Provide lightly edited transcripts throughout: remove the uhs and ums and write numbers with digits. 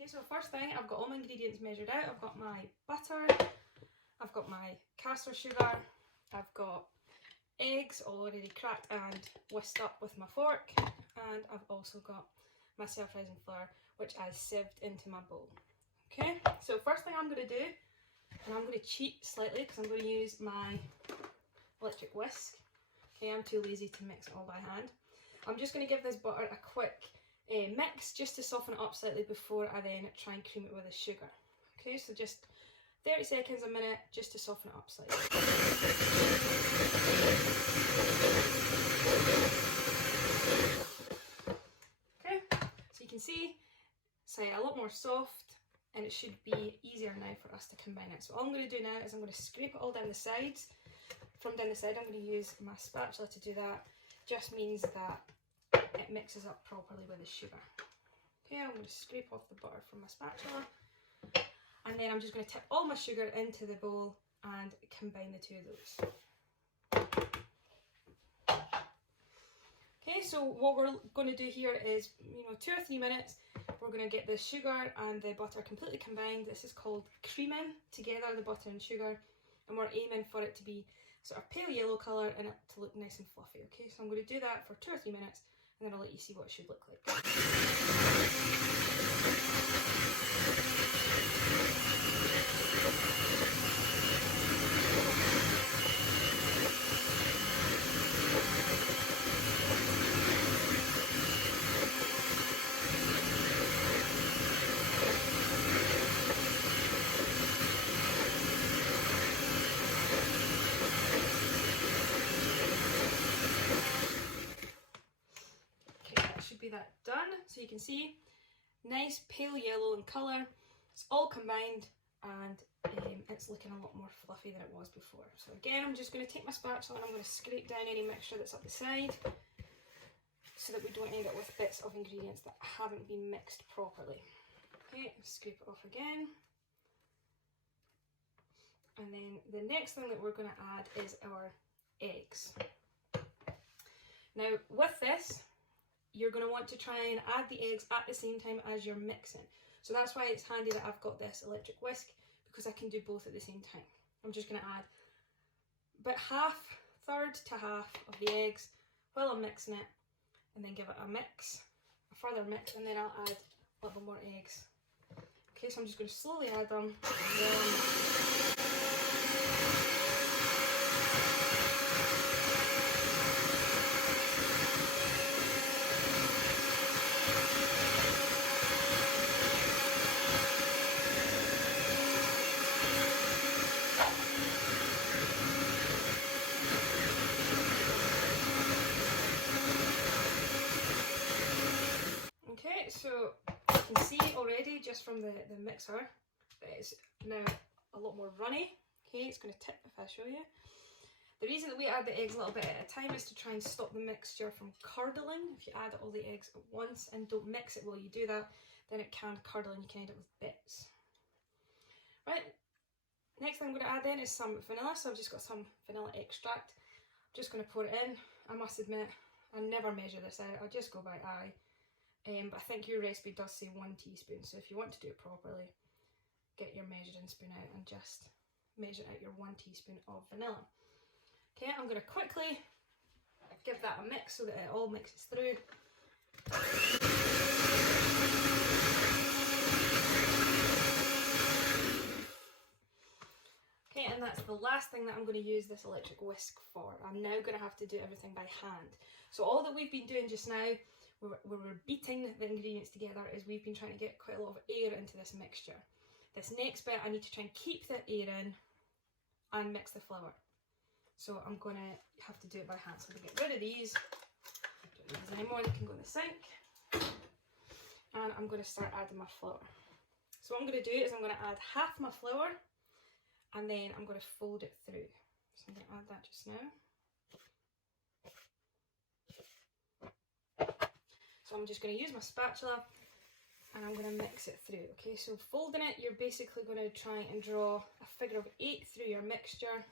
Okay, so first thing, I've got all my ingredients measured out. I've got my butter, I've got my caster sugar, I've got eggs already cracked and whisked up with my fork, and I've also got my self-rising flour, which I sieved into my bowl. Okay, so first thing I'm going to do, and I'm going to cheat slightly because I'm going to use my electric whisk. Okay, I'm too lazy to mix it all by hand. I'm just going to give this butter a quick mix just to soften it up slightly before I then try and cream it with the sugar. Okay, so just 30 seconds, a minute, just to soften it up slightly. Okay, so you can see it's a lot more soft, and it should be easier now for us to combine it. So all I'm going to do now is I'm going to scrape it all down the sides. From down the side, I'm going to use my spatula to do that. Just means that it mixes up properly with the sugar. Okay, I'm going to scrape off the butter from my spatula, and then I'm just going to tip all my sugar into the bowl and combine the two of those. Okay, so what we're going to do here is, 2 or 3 minutes, we're going to get the sugar and the butter completely combined. This is called creaming together, the butter and sugar, and we're aiming for it to be sort of pale yellow colour and it to look nice and fluffy. Okay, so I'm going to do that for 2 or 3 minutes, and then I'll let you see what it should look like. Be that done. So you can see, nice pale yellow in colour. It's all combined, and it's looking a lot more fluffy than it was before. So again, I'm just going to take my spatula and I'm going to scrape down any mixture that's up the side, so that we don't end up with bits of ingredients that haven't been mixed properly. Okay, scrape it off again. And then the next thing that we're going to add is our eggs. Now with this, you're going to want to try and add the eggs at the same time as you're mixing. So that's why it's handy that I've got this electric whisk, because I can do both at the same time. I'm just going to add about third to half of the eggs while I'm mixing it, and then give it a further mix, and then I'll add a little more eggs. Okay, so I'm just going to slowly add them. Okay, so you can see already just from the mixer that it's now a lot more runny. Okay, it's going to tip if I show you. The reason that we add the eggs a little bit at a time is to try and stop the mixture from curdling. If you add all the eggs at once and don't mix it while you do that, then it can curdle and you can end up with bits. Right, next thing I'm going to add then is some vanilla. So I've just got some vanilla extract. I'm just going to pour it in. I must admit, I never measure this out. I just go by eye. But I think your recipe does say 1 teaspoon, so if you want to do it properly, get your measuring spoon out and just measure out your 1 teaspoon of vanilla. Okay, I'm going to quickly give that a mix so that it all mixes through. Okay, and that's the last thing that I'm going to use this electric whisk for. I'm now going to have to do everything by hand. So all that we've been doing just now, where we're beating the ingredients together, is we've been trying to get quite a lot of air into this mixture. This next bit, I need to try and keep the air in and mix the flour. So I'm going to have to do it by hand. So I'm going to get rid of these. Don't need these anymore, they can go in the sink. And I'm going to start adding my flour. So what I'm going to do is I'm going to add half my flour, and then I'm going to fold it through. So I'm going to add that just now. So I'm just going to use my spatula and I'm going to mix it through. Okay, so folding it, you're basically going to try and draw a figure of 8 through your mixture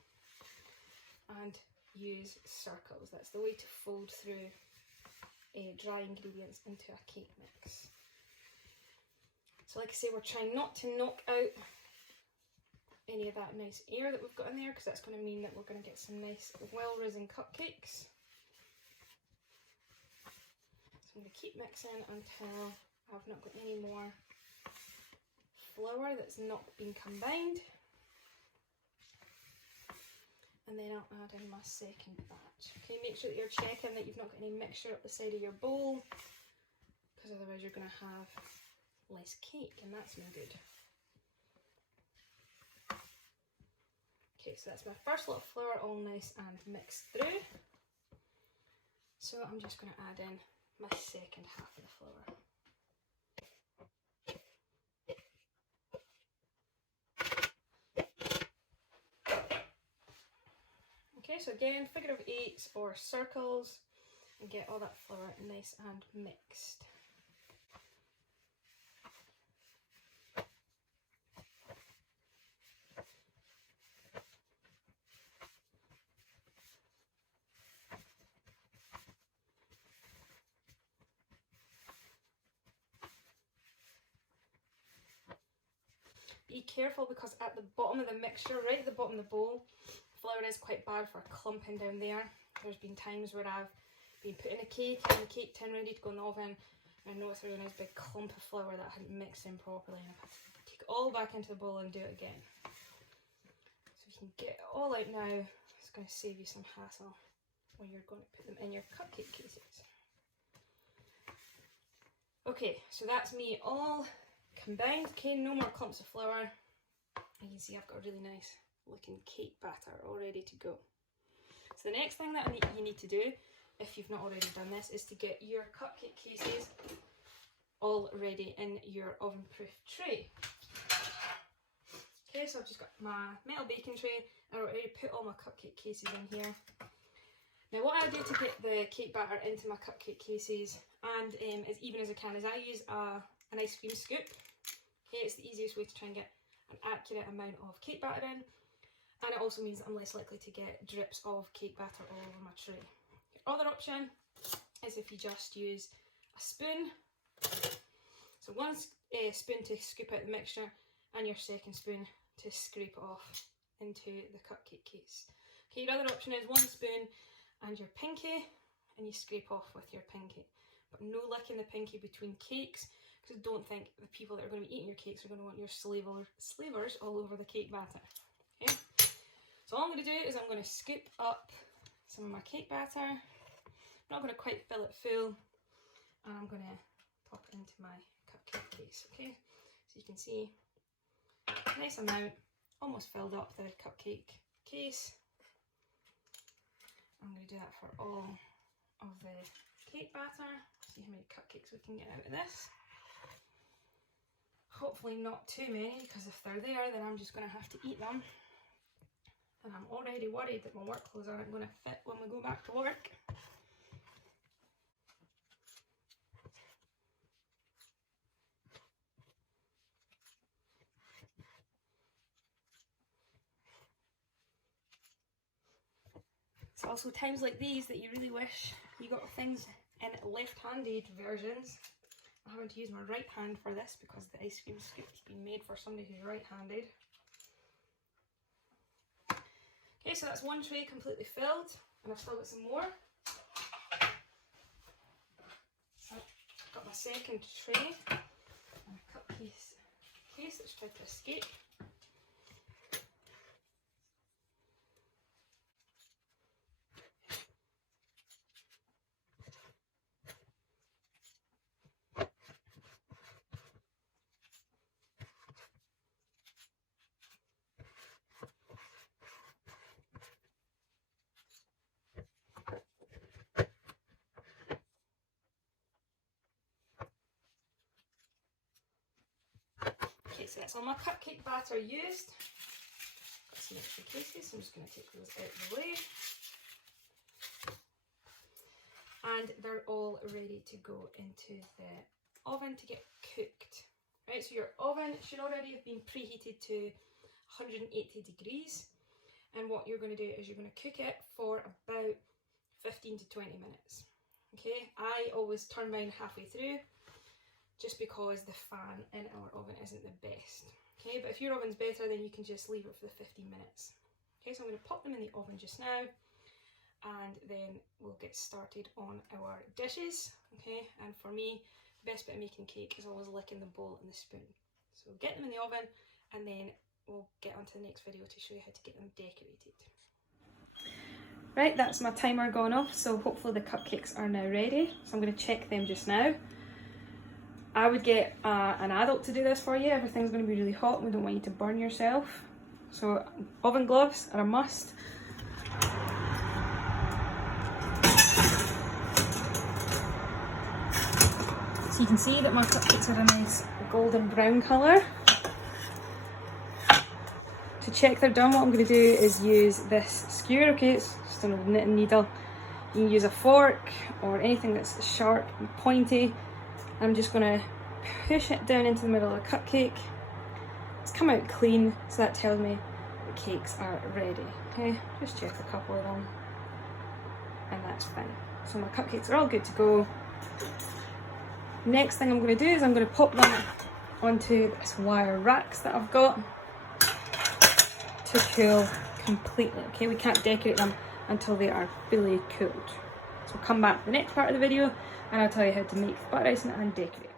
and use circles. That's the way to fold through dry ingredients into a cake mix. So like I say, we're trying not to knock out any of that nice air that we've got in there, because that's going to mean that we're going to get some nice well-risen cupcakes. So I'm going to keep mixing until I've not got any more flour that's not been combined. And then I'll add in my second batch. Okay, make sure that you're checking that you've not got any mixture up the side of your bowl, because otherwise you're going to have less cake, and that's no good. Okay, so that's my first lot of flour all nice and mixed through. So I'm just going to add in my second half of the flour. Okay, so again, figure of eights or circles, and get all that flour nice and mixed. Be careful, because at the bottom of the mixture, right at the bottom of the bowl, flour is quite bad for clumping down there. There's been times where I've been putting a cake in the cake tin ready to go in the oven, and I noticed there was a nice big clump of flour that I hadn't mixed in properly, and I've had to take it all back into the bowl and do it again. So if you can get it all out now, it's going to save you some hassle when you're going to put them in your cupcake cases. Okay, so that's me all combined. Okay, no more clumps of flour. You can see I've got a really nice looking cake batter all ready to go. So the next thing that you need to do, if you've not already done this, is to get your cupcake cases all ready in your oven proof tray. Okay, so I've just got my metal baking tray, and I've already put all my cupcake cases in here. Now what I do to get the cake batter into my cupcake cases, and as even as I can, is I use an ice cream scoop. Okay, it's the easiest way to try and get an accurate amount of cake batter in, and it also means that I'm less likely to get drips of cake batter all over my tray. Your other option is if you just use a spoon. So one spoon to scoop out the mixture, and your second spoon to scrape it off into the cupcake case. Okay, your other option is one spoon and your pinky, and you scrape off with your pinky. But no licking the pinky between cakes, because don't think the people that are going to be eating your cakes are going to want your slavers all over the cake batter. Okay? So all I'm going to do is I'm going to scoop up some of my cake batter. I'm not going to quite fill it full, and I'm going to pop it into my cupcake case. Okay, so you can see nice amount, almost filled up the cupcake case. I'm going to do that for all of the cake batter. See how many cupcakes we can get out of this. Hopefully not too many, because if they're there, then I'm just going to have to eat them. And I'm already worried that my work clothes aren't going to fit when we go back to work. It's also times like these that you really wish you got things in left-handed versions. I'm having to use my right hand for this because the ice cream scoop's been made for somebody who's right-handed. Okay, so that's one tray completely filled, and I've still got some more. I've got my second tray, and a cupcake case that's tried to escape. Okay, so that's all my cupcake batter used. Got some extra cases, so I'm just going to take those out of the way. And they're all ready to go into the oven to get cooked. Right, so your oven should already have been preheated to 180 degrees. And what you're going to do is you're going to cook it for about 15 to 20 minutes. Okay, I always turn mine halfway through. just because the fan in our oven isn't the best. Okay, but if your oven's better, then you can just leave it for the 15 minutes. Okay, so I'm going to pop them in the oven just now, and then we'll get started on our dishes. Okay, and for me, the best bit of making cake is always licking the bowl and the spoon. So get them in the oven, and then we'll get on to the next video to show you how to get them decorated. Right, that's my timer gone off, so hopefully the cupcakes are now ready. So I'm going to check them just now. I would get an adult to do this for you. Everything's going to be really hot and we don't want you to burn yourself. So oven gloves are a must. So you can see that my cupcakes are a nice golden brown colour. To check they're done, what I'm going to do is use this skewer. Okay, it's just an old knitting needle. You can use a fork or anything that's sharp and pointy. I'm just going to push it down into the middle of the cupcake. It's come out clean, so that tells me the cakes are ready. Okay, just check a couple of them, and that's fine. So my cupcakes are all good to go. Next thing I'm going to do is I'm going to pop them onto this wire racks that I've got to cool completely. Okay, we can't decorate them until they are fully cooled. So we'll come back to the next part of the video and I'll tell you how to make butter icing and decorate.